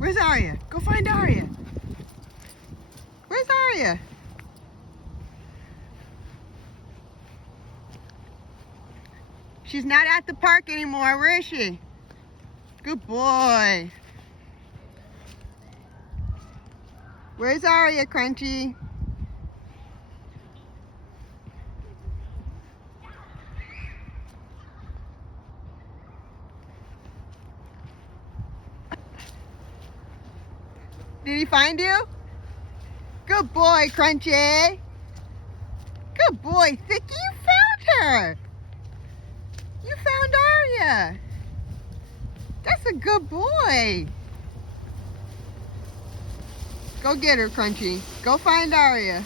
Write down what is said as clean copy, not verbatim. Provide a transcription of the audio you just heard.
Where's Aria? Go find Aria. Where's Aria? She's not at the park anymore. Where is she? Good boy. Where's Aria, Crunchy? Did he find you? Good boy, Crunchy. Good boy, Thicky. You found her. You found Aria. That's a good boy. Go get her, Crunchy. Go find Aria.